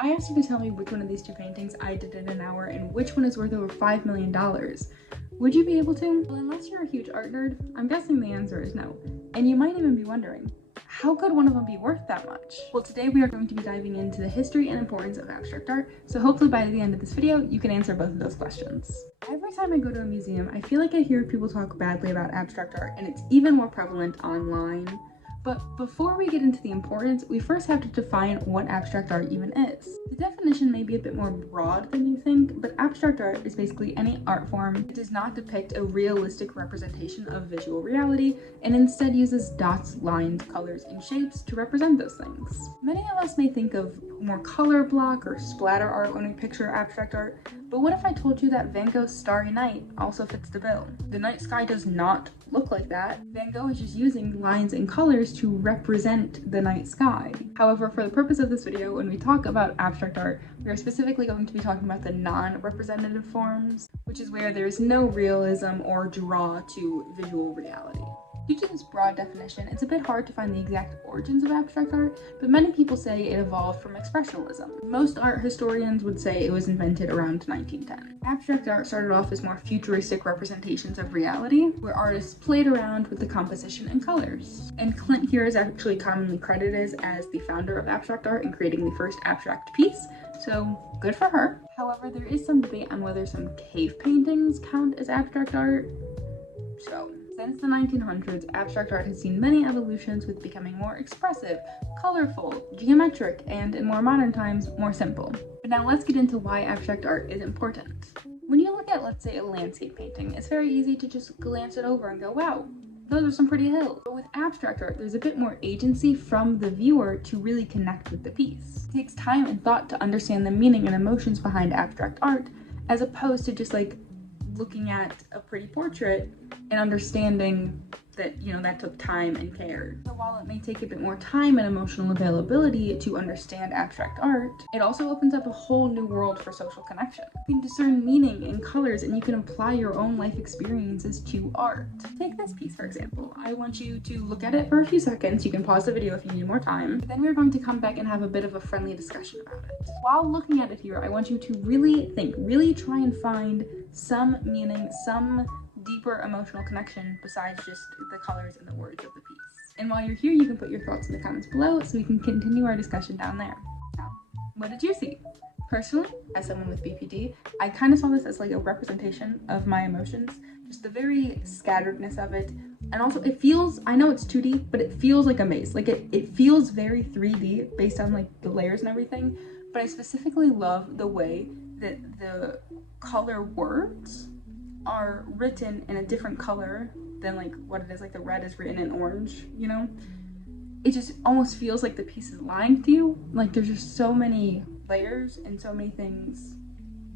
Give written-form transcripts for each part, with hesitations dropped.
I asked you to tell me which one of these two paintings I did in an hour and which one is worth over $5 million, would you be able to? Well, unless you're a huge art nerd, I'm guessing the answer is no. And you might even be wondering, how could one of them be worth that much? Well, today we are going to be diving into the history and importance of abstract art, so hopefully by the end of this video, you can answer both of those questions. Every time I go to a museum, I feel like I hear people talk badly about abstract art, and it's even more prevalent online. But before we get into the importance, we first have to define what abstract art even is. The definition may be a bit more broad than you think, but abstract art is basically any art form that does not depict a realistic representation of visual reality and instead uses dots, lines, colors, and shapes to represent those things. Many of us may think of more color block or splatter art when we picture abstract art, but what if I told you that Van Gogh's Starry Night also fits the bill? The night sky does not look like that. Van Gogh is just using lines and colors to represent the night sky. However, for the purpose of this video, when we talk about abstract art, we are specifically going to be talking about the non-representative forms, which is where there's no realism or draw to visual reality. Due to this broad definition, it's a bit hard to find the exact origins of abstract art, but many people say it evolved from expressionism. Most art historians would say it was invented around 1910. Abstract art started off as more futuristic representations of reality, where artists played around with the composition and colors. And Klimt here is actually commonly credited as the founder of abstract art and creating the first abstract piece, so good for her. However, there is some debate on whether some cave paintings count as abstract art. Since the 1900s, abstract art has seen many evolutions, with becoming more expressive, colorful, geometric, and in more modern times, more simple. But now let's get into why abstract art is important. When you look at, let's say, a landscape painting, it's very easy to just glance it over and go, wow, those are some pretty hills. But with abstract art, there's a bit more agency from the viewer to really connect with the piece. It takes time and thought to understand the meaning and emotions behind abstract art, as opposed to just like looking at a pretty portrait and understanding that, that took time and care. So while it may take a bit more time and emotional availability to understand abstract art, it also opens up a whole new world for social connection. You can discern meaning in colors, and you can apply your own life experiences to art. Take this piece, for example. I want you to look at it for a few seconds. You can pause the video if you need more time. Then we're going to come back and have a bit of a friendly discussion about it. While looking at it here, I want you to really think, really try and find some meaning, some deeper emotional connection besides just the colors and the words of the piece. And while you're here, you can put your thoughts in the comments below so we can continue our discussion down there. Now, what did you see? Personally, as someone with BPD, I kind of saw this as like a representation of my emotions, just the very scatteredness of it. And also it feels, I know it's 2D, but it feels like a maze. Like it feels very 3D based on like the layers and everything. But I specifically love the way that the color words are written in a different color than like what it is, like the red is written in orange, It just almost feels like the piece is lying to you. Like there's just so many layers and so many things,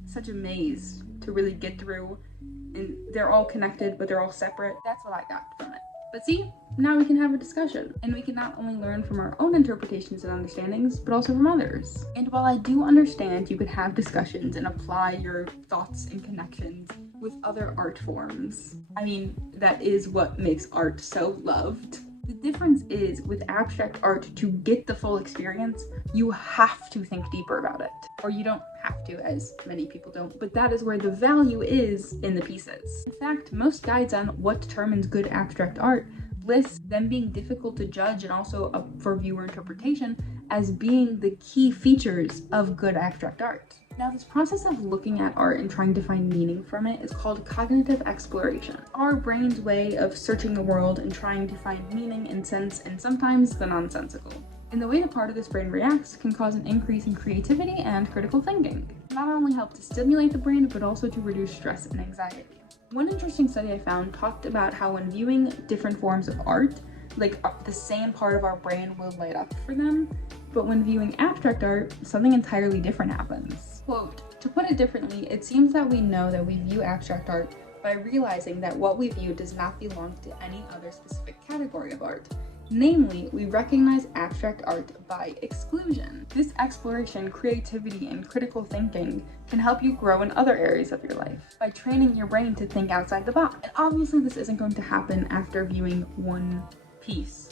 such a maze to really get through, and they're all connected but they're all separate. That's what I got from it. But see, now we can have a discussion, and we can not only learn from our own interpretations and understandings, but also from others. And while I do understand you could have discussions and apply your thoughts and connections with other art forms, I mean, that is what makes art so loved. The difference is, with abstract art, to get the full experience, you have to think deeper about it. Or you don't have to, as many people don't, but that is where the value is in the pieces. In fact, most guides on what determines good abstract art list them being difficult to judge and also up for viewer interpretation as being the key features of good abstract art. Now, this process of looking at art and trying to find meaning from it is called cognitive exploration. Our brain's way of searching the world and trying to find meaning and sense, and sometimes the nonsensical. And the way the part of this brain reacts can cause an increase in creativity and critical thinking. It not only help to stimulate the brain, but also to reduce stress and anxiety. One interesting study I found talked about how when viewing different forms of art, like the same part of our brain will light up for them, but when viewing abstract art, something entirely different happens. Quote, "To put it differently, it seems that we know that we view abstract art by realizing that what we view does not belong to any other specific category of art. Namely, we recognize abstract art by exclusion. This exploration, creativity, and critical thinking can help you grow in other areas of your life by training your brain to think outside the box. And obviously this isn't going to happen after viewing one piece,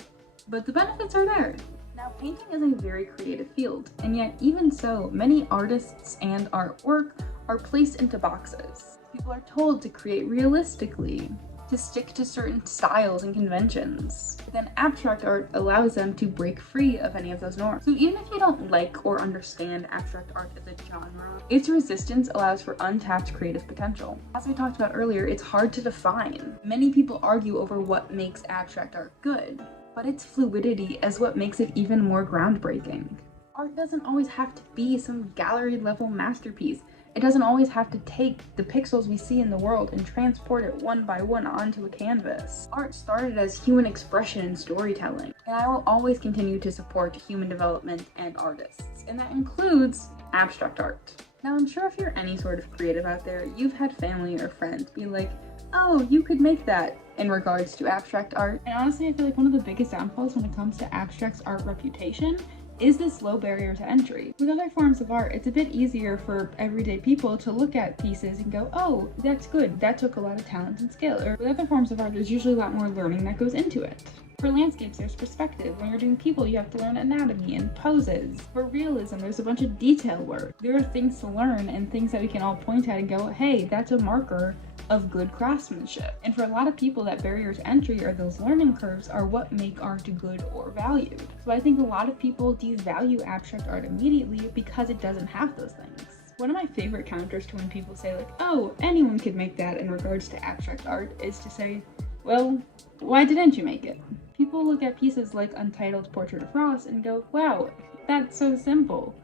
but the benefits are there. Now, painting is a very creative field, and yet even so, many artists and artwork are placed into boxes. People are told to create realistically, to stick to certain styles and conventions. But then abstract art allows them to break free of any of those norms. So even if you don't like or understand abstract art as a genre, its resistance allows for untapped creative potential. As I talked about earlier, it's hard to define. Many people argue over what makes abstract art good, but its fluidity is what makes it even more groundbreaking. Art doesn't always have to be some gallery-level masterpiece. It doesn't always have to take the pixels we see in the world and transport it one by one onto a canvas. Art started as human expression and storytelling, and I will always continue to support human development and artists, and that includes abstract art. Now, I'm sure if you're any sort of creative out there, you've had family or friends be like, oh, you could make that, in regards to abstract art. And honestly, I feel like one of the biggest downfalls when it comes to abstract art reputation is this low barrier to entry. With other forms of art, it's a bit easier for everyday people to look at pieces and go, oh, that's good, that took a lot of talent and skill. Or with other forms of art, there's usually a lot more learning that goes into it. For landscapes, there's perspective. When you're doing people, you have to learn anatomy and poses. For realism, there's a bunch of detail work. There are things to learn and things that we can all point at and go, hey, that's a marker of good craftsmanship. And for a lot of people, that barrier to entry or those learning curves are what make art good or valued. So I think a lot of people devalue abstract art immediately because it doesn't have those things. One of my favorite counters to when people say like, oh, anyone could make that in regards to abstract art is to say, well, why didn't you make it? People look at pieces like Untitled Portrait of Ross and go, wow, that's so simple.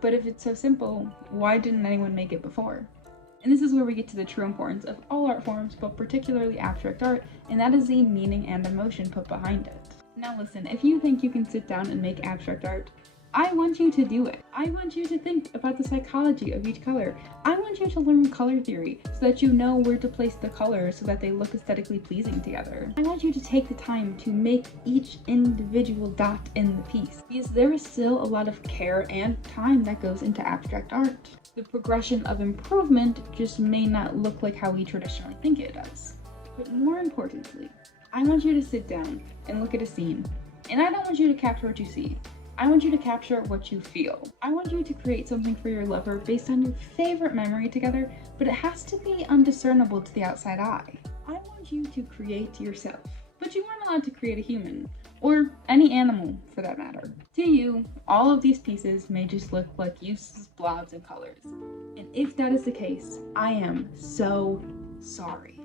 But if it's so simple, why didn't anyone make it before? And this is where we get to the true importance of all art forms, but particularly abstract art, and that is the meaning and emotion put behind it. Now listen, if you think you can sit down and make abstract art, I want you to do it. I want you to think about the psychology of each color. I want you to learn color theory so that you know where to place the colors so that they look aesthetically pleasing together. I want you to take the time to make each individual dot in the piece, because there is still a lot of care and time that goes into abstract art. The progression of improvement just may not look like how we traditionally think it does. But more importantly, I want you to sit down and look at a scene, and I don't want you to capture what you see. I want you to capture what you feel. I want you to create something for your lover based on your favorite memory together, but it has to be undiscernible to the outside eye. I want you to create yourself, but you aren't allowed to create a human, or any animal for that matter. To you, all of these pieces may just look like useless blobs and colors. And if that is the case, I am so sorry.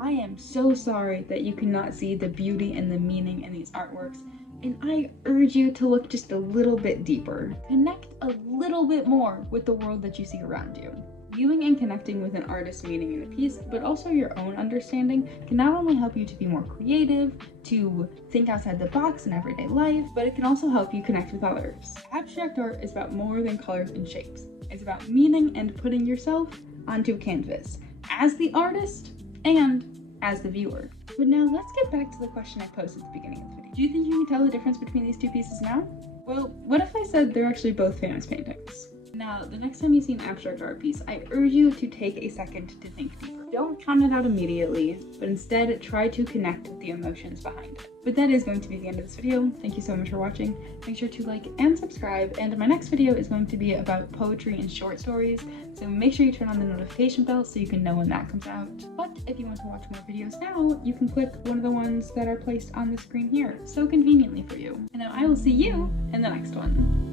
I am so sorry that you cannot see the beauty and the meaning in these artworks. And I urge you to look just a little bit deeper. Connect a little bit more with the world that you see around you. Viewing and connecting with an artist's meaning in a piece, but also your own understanding, can not only help you to be more creative, to think outside the box in everyday life, but it can also help you connect with others. Abstract art is about more than colors and shapes. It's about meaning and putting yourself onto a canvas, as the artist and as the viewer. But now let's get back to the question I posed at the beginning of the video. Do you think you can tell the difference between these two pieces now? Well, what if I said they're actually both famous paintings? Now, the next time you see an abstract art piece, I urge you to take a second to think deeper. Don't count it out immediately, but instead try to connect with the emotions behind it. But that is going to be the end of this video. Thank you so much for watching. Make sure to like and subscribe, and my next video is going to be about poetry and short stories, so make sure you turn on the notification bell so you can know when that comes out. But if you want to watch more videos now, you can click one of the ones that are placed on the screen here, so conveniently for you. And now I will see you in the next one.